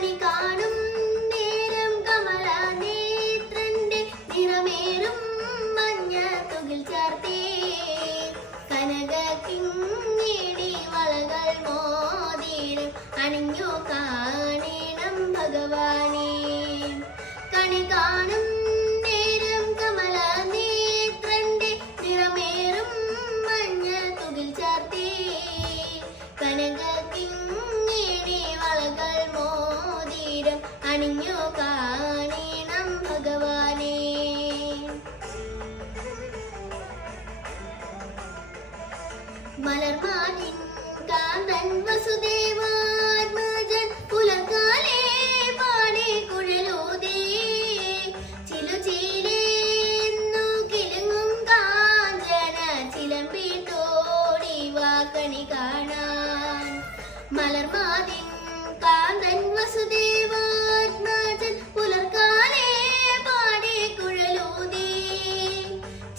കണി കാണും നേരം കമല നേത്രന്റെ നിറമേറും മഞ്ഞ തുകിൽ ചാർത്തേ കനക കിങ്ങിണി വളകൾ മോതിരം അണിഞ്ഞു കാണണം ഭഗവാനെ കണി കാണും നേരം കമല നേത്രന്റെ നിറമേറും മഞ്ഞ തുകിൽ ചാർത്തേ കനക കിങ്ങിണി വളകൾ മോതിരം അണിഞ്ഞു കാണണം ഭഗവാനെ മലർമാനിൻ കാന്തൻ വസുദേവാത്മജൻ പുലർക്കാലേ പാടി കുഴലൂതേ ചിലുചീലേന്നു കിലുങ്ങും കാഞ്ചന ചിലമ്പിട്ടോടി വാക്കണി കാണാൻ മലർമാതിൻ കാന്തൻ വസുദേവാത്മജൻ പുലർക്കാലേ പാടി കുഴലൂതേ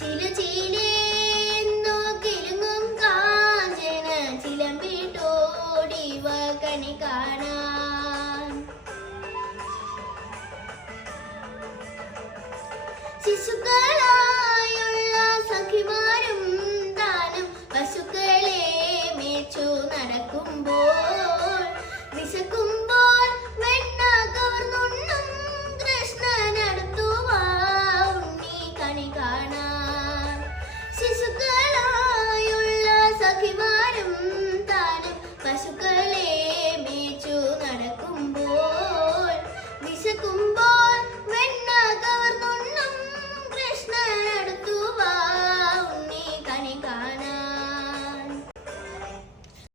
ചിലുചീലേന്നു കിലുങ്ങും കാഞ്ചന ചിലമ്പിട്ടോടി വാക്കണി കാണാൻ ശിശുക്കൾ